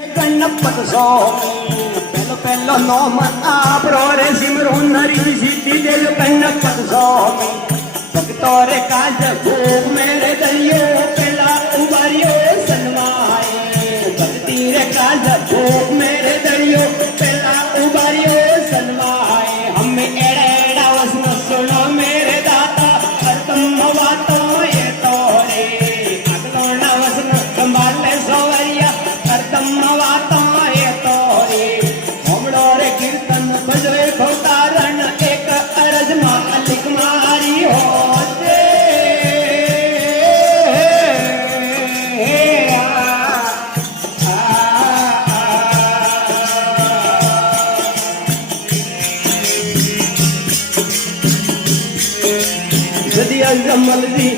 गणपत स्वामी पहलो पहलो नोम आपरो रे सिमरो नरी सीधी दिल गणपत स्वामी भक्तो रे काज भूख मेरे दरियो पहला उबारियो सनमाए भक्ति रे काज भूख मेरे दरियो पहला उबारियो सनमाए हमें एड़ा एड़ा वसन सुनो मेरे दाता हरदम वातो ये तोरे अगलो ना वसन संभाले सोवरिया हरदम वातो ये तोरे हमड़ो रे कीर्तन भजवे भवतारण एक अरज मालिक मारी हो दे जदी अजमल जी